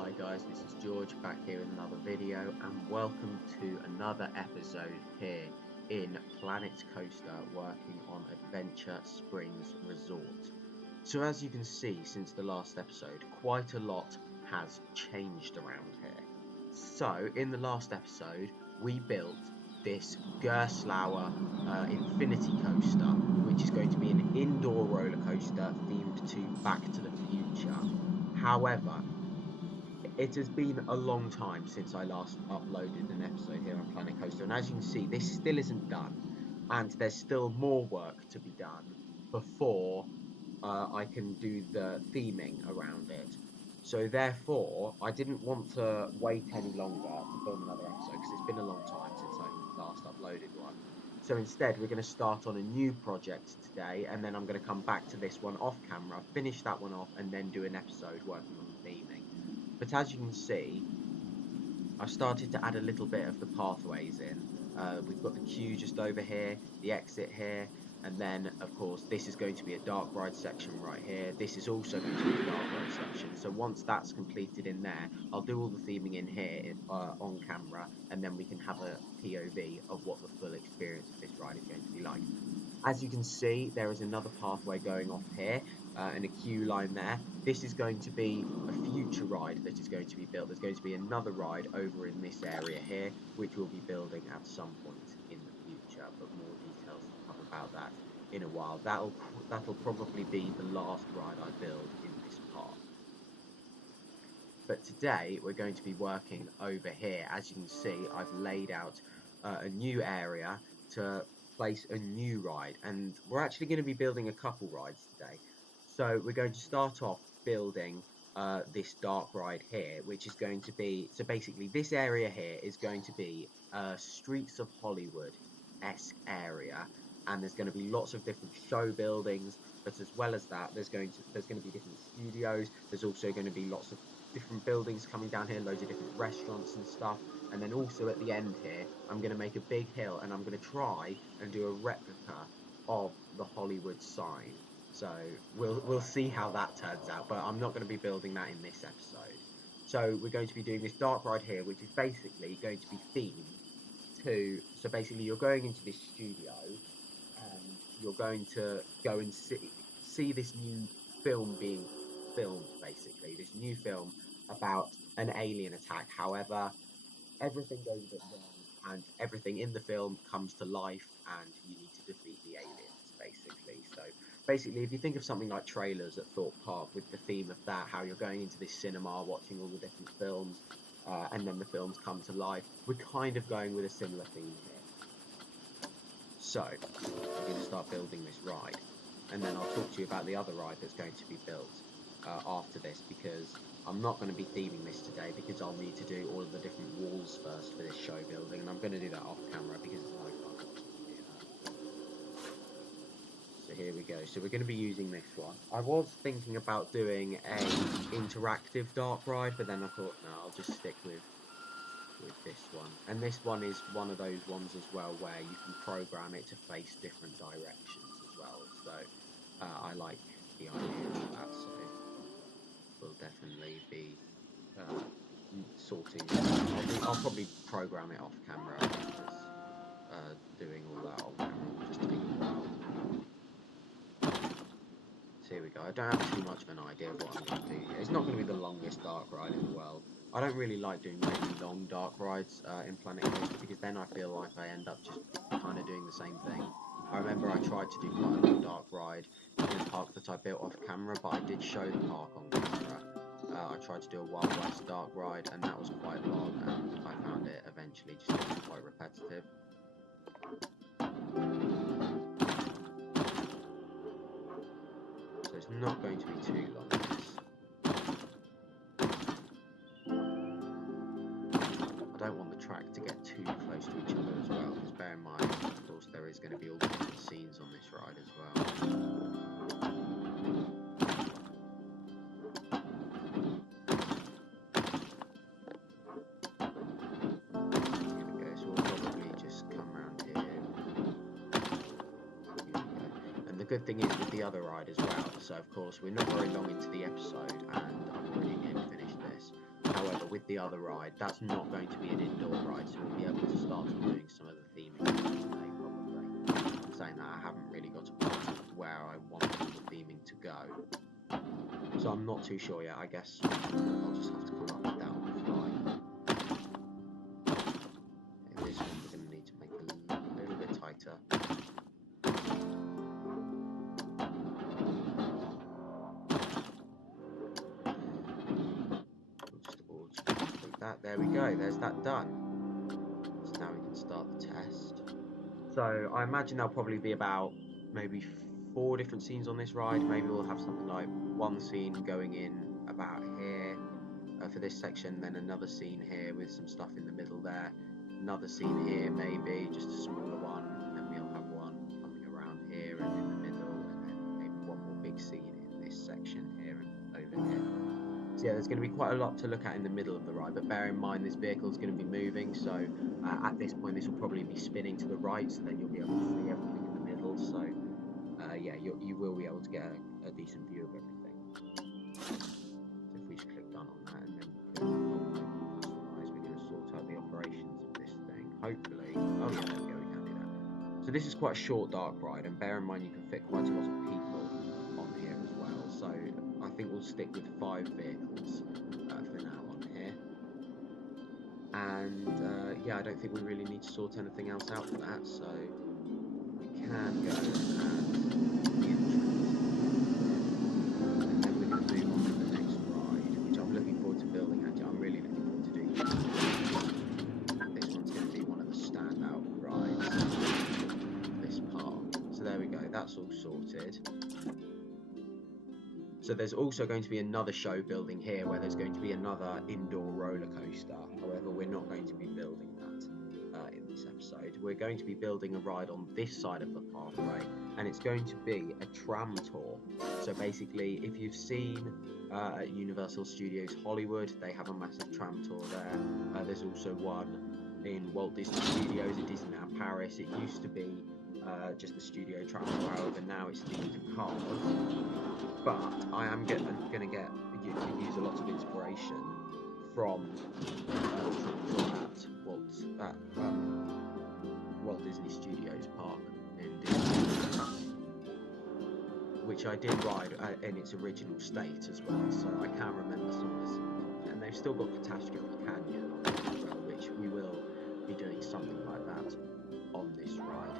Hi guys, this is George back here with another video and welcome to another episode here in Planet Coaster working on Adventure Springs Resort. So as you can see since the last episode, quite a lot has changed around here. So in the last episode we built this Gerstlauer Infinity Coaster, which is going to be an indoor roller coaster themed to Back to the Future. However, it has been a long time since I last uploaded an episode here on Planet Coaster, and as you can see, this still isn't done, and there's still more work to be done before I can do the theming around it. So therefore, I didn't want to wait any longer to film another episode because it's been a long time since I last uploaded one. So instead, we're going to start on a new project today, and then I'm going to come back to this one off camera, finish that one off, and then do an episode working on the theming. But as you can see, I've started to add a little bit of the pathways in. We've got the queue just over here, the exit here, and then of course this is going to be a dark ride section right here. This is also going to be a dark ride section. So once that's completed in there, I'll do all the theming in here on camera, and then we can have a POV of what the full experience of this ride is going to be like. As you can see, there is another pathway going off here and a queue line there. This is going to be a future ride that is going to be built. There's going to be another ride over in this area here, which we'll be building at some point in the future, but more details to come about that in a while. That'll probably be the last ride I build in this park. But today we're going to be working over here. As you can see, I've laid out a new area to place a new ride, and we're actually going to be building a couple rides today. So we're going to start off building this dark ride here, which is going to be, so basically this area here is going to be a Streets of Hollywood-esque area, and there's going to be lots of different show buildings, but as well as that, there's going to be different studios. There's also going to be lots of different buildings coming down here, loads of different restaurants and stuff. And then also at the end here, I'm going to make a big hill and I'm going to try and do a replica of the Hollywood sign. So we'll see how that turns out, but I'm not going to be building that in this episode. So we're going to be doing this dark ride here, which is basically going to be themed to, so basically you're going into this studio and you're going to go and see this new film being filmed, basically this new film about an alien attack. However, everything goes a bit wrong and everything in the film comes to life and you need to defeat the aliens, basically. So basically, if you think of something like trailers at Thorpe Park with the theme of that, how you're going into this cinema watching all the different films and then the films come to life, we're kind of going with a similar theme here. So, I'm going to start building this ride, and then I'll talk to you about the other ride that's going to be built after this, because I'm not going to be theming this today, because I'll need to do all of the different walls first for this show building, and I'm going to do that off camera, because it's no fun watching me do that. So here we go, so we're going to be using this one. I was thinking about doing a interactive dark ride, but then I thought, no, I'll just stick with this one. And this one is one of those ones as well where you can program it to face different directions as well. So I like the idea of that. So we'll definitely be sorting. I'll probably program it off camera because doing all that on camera will just take a while. So here we go. I don't have too much of an idea of what I'm going to do here. It's not going to be the longest dark ride in the world. I don't really like doing really long dark rides in Planet Coaster because then I feel like I end up just kind of doing the same thing. I remember I tried to do quite a long dark ride in a park that I built off camera, but I did show the park on camera. I tried to do a Wild West dark ride and that was quite long and I found it eventually just quite repetitive. So it's not going to be too long. I don't want the track to get too close to each other as well, because bear in mind, of course, there is going to be all different scenes on this ride as well. Here we go, so we'll probably just come around here. Here we go. And the good thing is with the other ride as well, so of course we're not very long into the episode and I'm already nearly finished this. the other ride. That's not going to be an indoor ride, so we'll be able to start doing some of the theming today, probably. Saying that, I haven't really got a plan of where I want the theming to go. So I'm not too sure yet. I guess I'll just have to come up and down on the fly. Okay, this one we're going to need to make a little bit tighter. We'll just complete that. There we go. There's that done. So now we can start the test. So I imagine there'll probably be about maybe 4 different scenes on this ride. Maybe we'll have something like one scene going in about here for this section, then another scene here with some stuff in the middle there, another scene here maybe, just a smaller one, and then we'll have one coming around here and in the middle, and then maybe one more big scene in this section here and over here. So yeah, there's going to be quite a lot to look at in the middle of the ride, but bear in mind this vehicle is going to be moving, so at this point this will probably be spinning to the right, so then you'll be able to see everything in the middle. So yeah, you will be able to get a decent view of everything. So if we just click done on that, and then customize, we're going to sort out the operations of this thing. Hopefully, oh yeah, there we go, we can do that. So this is quite a short dark ride, and bear in mind you can fit quite a lot of people on here as well. So I think we'll stick with 5 vehicles for now on here. And yeah, I don't think we really need to sort anything else out for that. So we can go and add the entrance. And then we're going to move on to the next ride, which I'm looking forward to building. Actually, I'm really looking forward to doing this. This one's going to be one of the standout rides of this park. So there we go, that's all sorted. So there's also going to be another show building here where there's going to be another indoor roller coaster. However, we're not going to be building that in this episode. We're going to be building a ride on this side of the pathway, and it's going to be a tram tour. So basically, if you've seen at Universal Studios Hollywood, they have a massive tram tour there. There's also one in Walt Disney Studios at Disneyland Paris. It used to be just the studio tram tour, however now it's themed cars. But I am going to use a lot of inspiration from Walt Disney Studios Park in Disneyland, which I did ride in its original state as well, so I can remember some of this. And they've still got Catastrophe Canyon on it as well, which we will be doing something like that on this ride.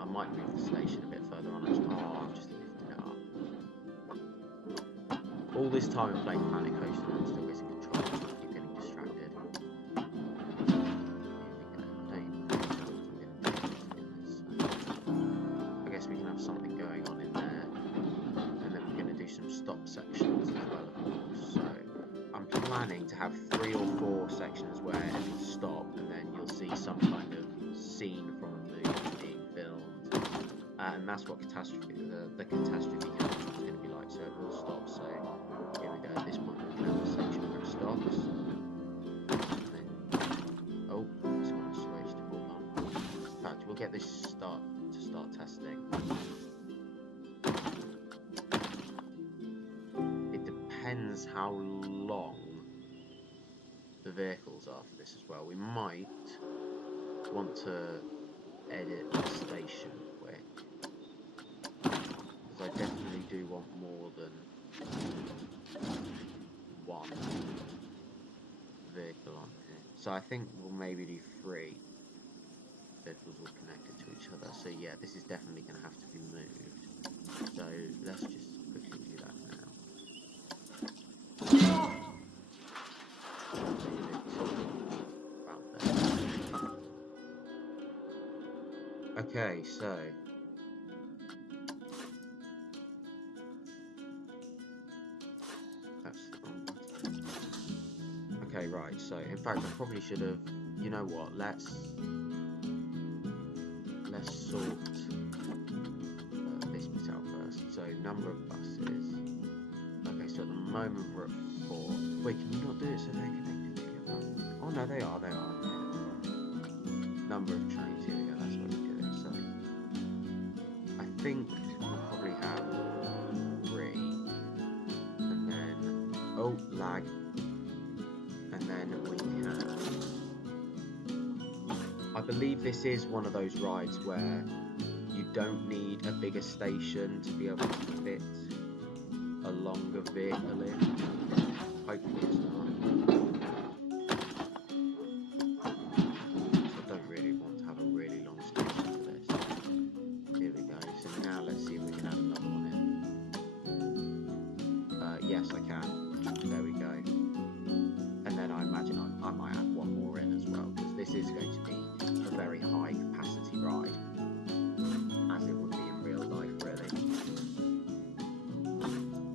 I might move the station a bit further on. I've just lifted it up. All this time I'm playing Planet Coaster and I'm still getting control. I keep getting distracted. I guess we can have something going on in there, and then we're going to do some stop sections as well, of course. So I'm planning to have 3 or 4 sections where it'll stop, and then you'll see some kind of scene from a movie being filmed, and that's what the catastrophe canyon is going to be like. So it will stop. So here we go. At this point, we can have a section where it stops. And then, oh, this one switched. Hold on. In fact, we'll get this start testing. It depends how long the vehicles are for this as well. We might want to edit the station quick, because I definitely do want more than 1 vehicle on here. So I think we'll maybe do 3 vehicles all connected to each other. So yeah, this is definitely going to have to be moved. So let's just quickly do that now. Okay, so that's the wrong button. Okay, right, so in fact I probably should have, you know what, let's sort this bit out first. So number of buses. Okay, so at the moment we're at 4. Wait, can you not do it so they're connected together? Oh no, they are. Number of trains, here we go, that's what we do. So I think we'll probably have 3, and then, oh, lag. believe this is one of those rides where you don't need a bigger station to be able to fit a longer vehicle in. Hopefully it's not. So I don't really want to have a really long station for this. Here we go. So now let's see if we can add another one in. Yes, I can. There we go. And then I imagine I might add one more in as well, because this is going to be a very high capacity ride, as it would be in real life, really.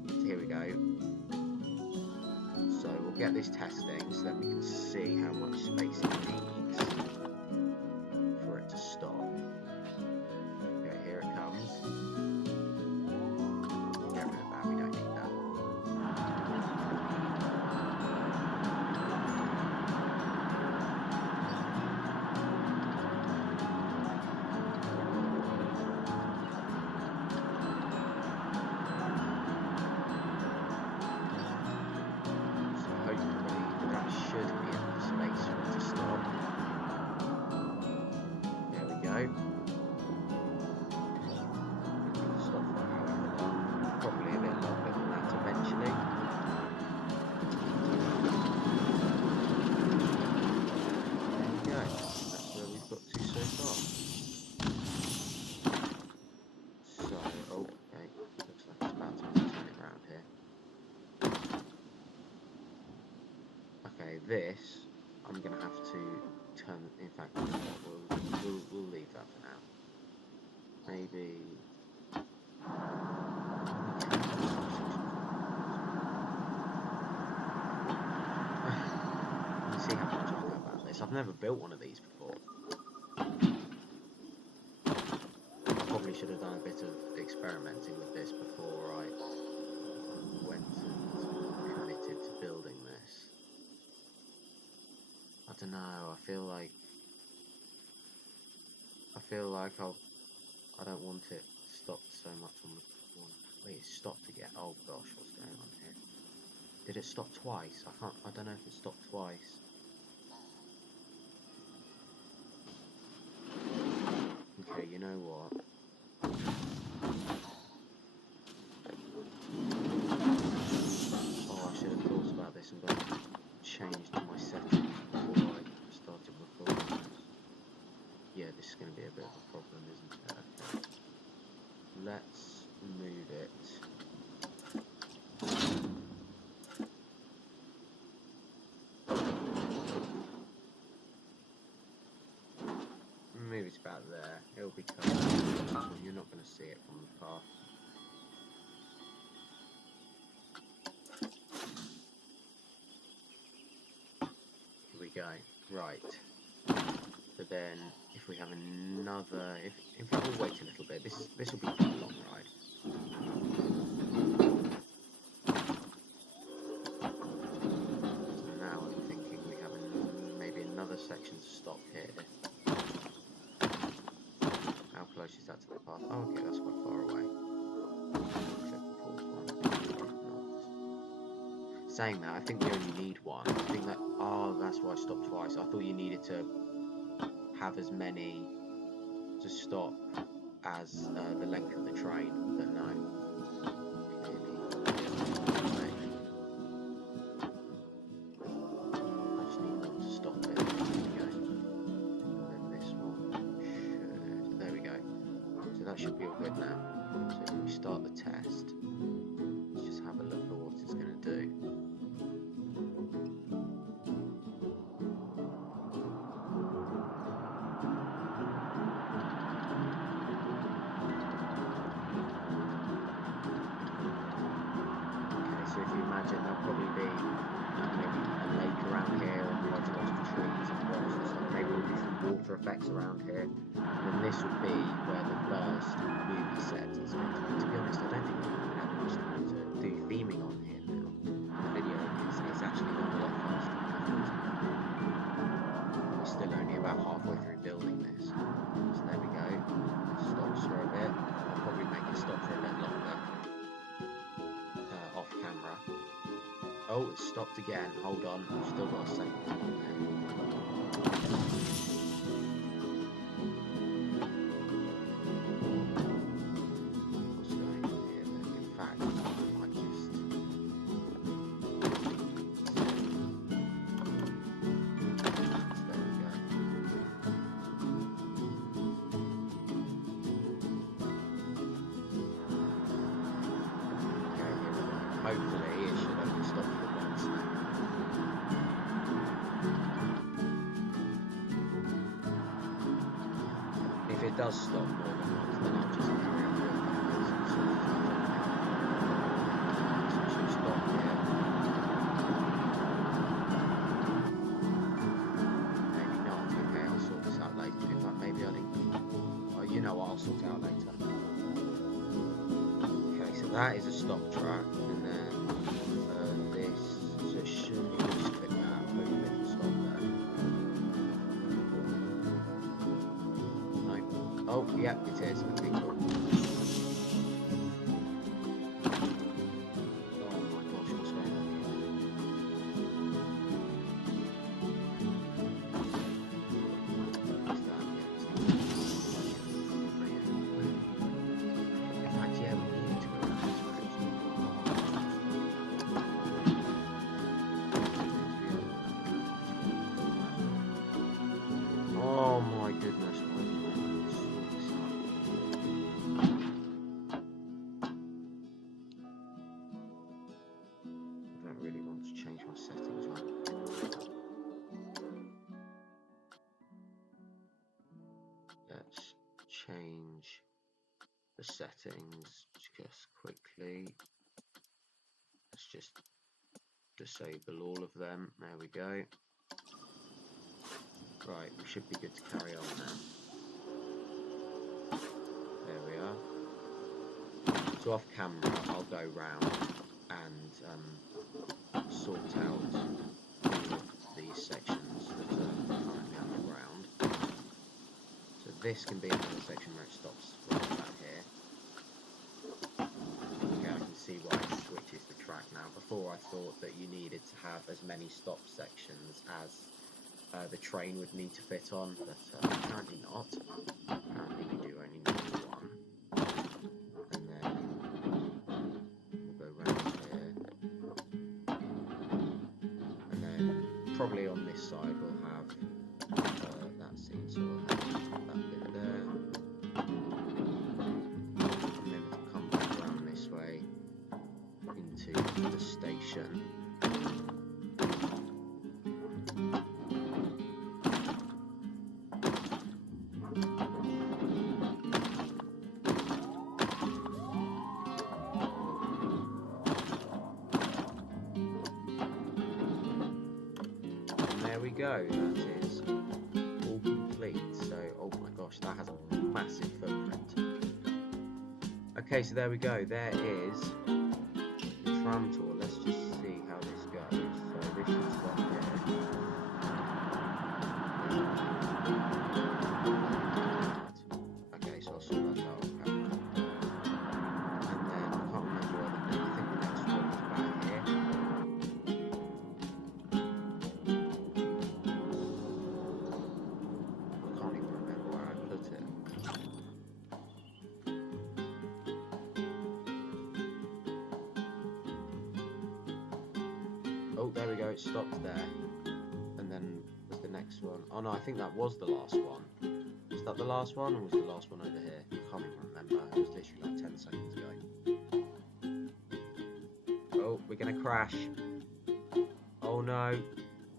So here we go. So we'll get this testing so that we can see how much space it needs for it to stop. Okay, here it comes. Get rid of that, we don't need that. Stop for however long, probably a bit longer than that eventually. There we go, that's where we've got to so far. So, oh, okay, looks like it's about to turn it around here. Okay, this, I'm going to have to turn, in fact, we'll leave that for now. Maybe... see how much I know about this. I've never built one of these before. I probably should have done a bit of experimenting with this before I went and committed to building this. I don't know, I feel like I don't want it stopped so much on the one. Wait, it stopped again. Oh gosh, what's going on here? Did it stop twice? I don't know if it stopped twice. Okay, you know what? Oh, I should have thought about this and got changed my settings before I started recording this. Yeah, this is going to be a bit of a problem, isn't it? Okay. Let's move it. Maybe it's about there. It'll be covered. You're not going to see it from the path. Here we go. Right. So then, if we have another, in fact, we'll wait a little bit. This will be quite a long ride. So now I'm thinking we have maybe another section to stop here. How close is that to the path? Oh, okay, that's quite far away. Saying that, I think we only need one. I think that, oh, that's why I stopped twice. I thought you needed to have as many to stop as the length of the train, but no. I just need one to stop it. There we go. And then this one should, there we go. So that should be all good now. So if we start the test, let's just have a look at what it's going to do. So if you imagine, there'll probably be maybe a lake around here and quite a lot of trees and rocks and stuff. Maybe we'll do some water effects around here. And then this would be where the first movie set is going to be. To be honest, I don't think we're going to have much time to do theming on here now. The video is actually going a lot faster than I thought. We're still only about halfway through building this. So there we go. Stops for a bit. I'll probably make it stop for a bit longer. Off camera. Oh, it stopped again. Hold on. I've still got a second. Hopefully it should only stop for once now. If it does stop more than once, then I'll just carry on doing that. So it should stop here. Maybe not. Okay, I'll sort this out later. In fact, maybe I didn't. Oh, you know what? I'll sort it out later. Okay, so that is a stop track, and then this. So it should just click that. Hopefully it'll stop there. No. Oh, yep, it is. Okay, cool. Oh my gosh, what's going on here? What's that? In fact, yeah, we need to go to this road. Oh my goodness, why did I not sort this out? I don't really want to change my settings, right? Let's change the settings just quickly. Let's just disable all of them. There we go. Right, we should be good to carry on now. There we are. So off camera, I'll go round and sort out all of these sections that are currently underground. So this can be another section where it stops right about here. Okay, I can see why it switches the track now. Before I thought that you needed to have as many stop sections as the train would need to fit on, but apparently not. Apparently we do only need one. And then we'll go round here. And then probably on this side we'll have that scene, so we'll have that bit there. And then we'll come back around this way into the station. There we go, that is all complete. So, oh my gosh, that has a massive footprint. Okay, so there we go, there is the tram tour. Let's just see how this goes. So this should stop here. Okay, so I'll sort that out on camera. And then, I can't remember where I think the next one is back here. Oh, there we go, it stopped there. And then was the next one. Oh no, I think that was the last one. Was that the last one, or was the last one over here? I can't even remember. It was literally like 10 seconds ago. Oh, we're gonna crash. Oh no.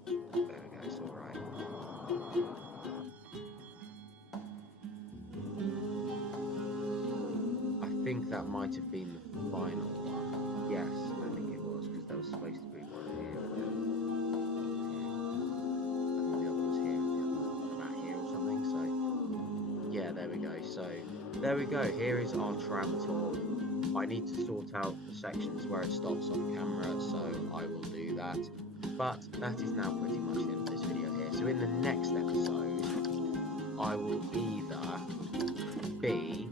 There we go, it's alright. I think that might have been the final one. Yes, I think it was, because there was supposed to be one here and then the other was here and the other was about here or something. So yeah, there we go. So there we go. Here is our tram tour. I need to sort out the sections where it stops off camera, so I will do that. But that is now pretty much the end of this video here. So in the next episode, I will either be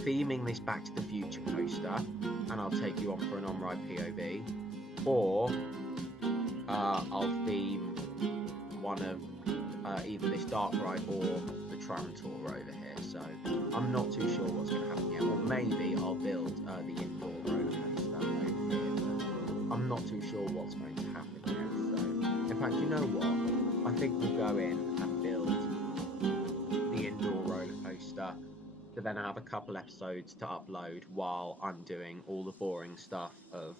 theming this Back to the Future coaster, and I'll take you on for an on-ride POV, or I'll theme one of either this dark ride or the tram tour over here. So I'm not too sure what's going to happen yet. Or maybe I'll build the indoor roller coaster over here, but I'm not too sure what's going to happen yet. So in fact, you know what? I think we'll go in and build the indoor roller coaster, to then have a couple episodes to upload while I'm doing all the boring stuff of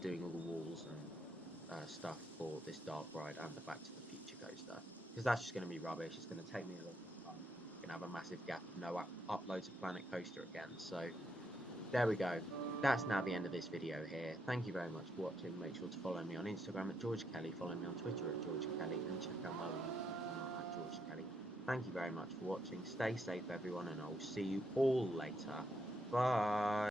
doing all the walls and stuff for this dark ride and the Back to the Future coaster, because that's just going to be rubbish. It's going to take me a long time. Going to have a massive gap of no uploads of Planet Coaster again. So there we go. That's now the end of this video here. Thank you very much for watching. Make sure to follow me on Instagram at George Kelly, follow me on Twitter at George Kelly, and check out my YouTube channel at George Kelly. Thank you very much for watching. Stay safe, everyone, and I will see you all later. Bye.